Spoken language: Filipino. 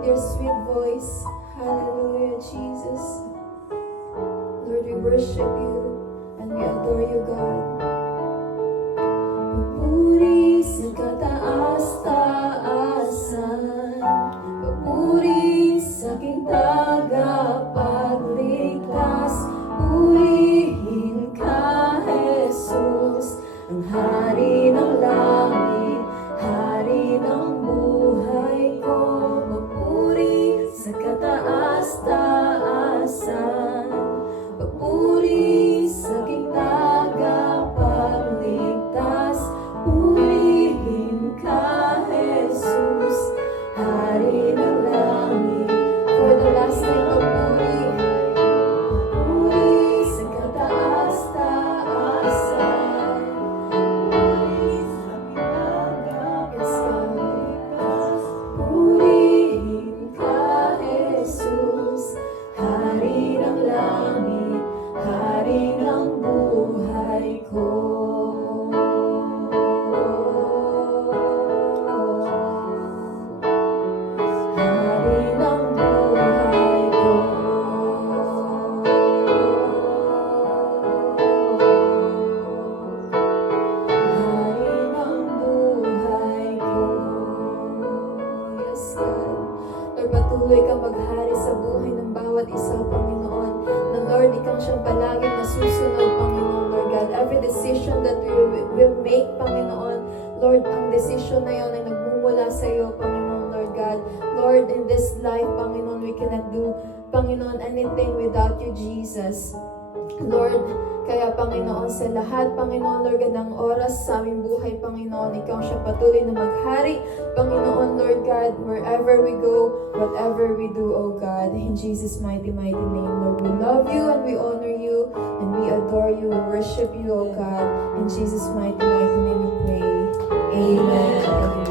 with your sweet voice. Hallelujah, Jesus. Lord, we worship you and we adore you, God. Papuri sa kataas-taasan, papuri sa aking tagapagligtas, purihin ka, Jesus, ang hari ng langit, hari ng buhay ko. Papuri sa kataas-taasan, papuri sa aking tagapagligtas, purihin ka, Jesus, hari ng langit. For the last time, papuri, papuri sa kataas-taasan, puri sa aking tagapagligtas, purihin ka, Jesus, hari ng langit, hari ng buhay ko. Hari ng buhay ko. Hari ng buhay ko. Yes, God. Lord, patuloy kang maghari sa buhay ng bawat isa, Panginoon. Na Lord, ikaw siyang palaging nasusunod, Panginoon, Lord God. Every decision that we will make, Panginoon, Lord, ang decision na yun ay nagmumula sa iyo, Panginoon, Lord God. Lord, in this life, Panginoon, we cannot do, Panginoon, anything without you, Jesus. Lord, kaya Panginoon, sa lahat, Panginoon, Lord God, ng oras sa aming buhay, Panginoon, ikaw siya patuloy na maghari, Panginoon, Lord God, wherever we go, whatever we do, O God, in Jesus' mighty, mighty name, Lord, we love you and we honor you and we adore you, we worship you, O God, in Jesus' mighty, mighty name we pray. Amen.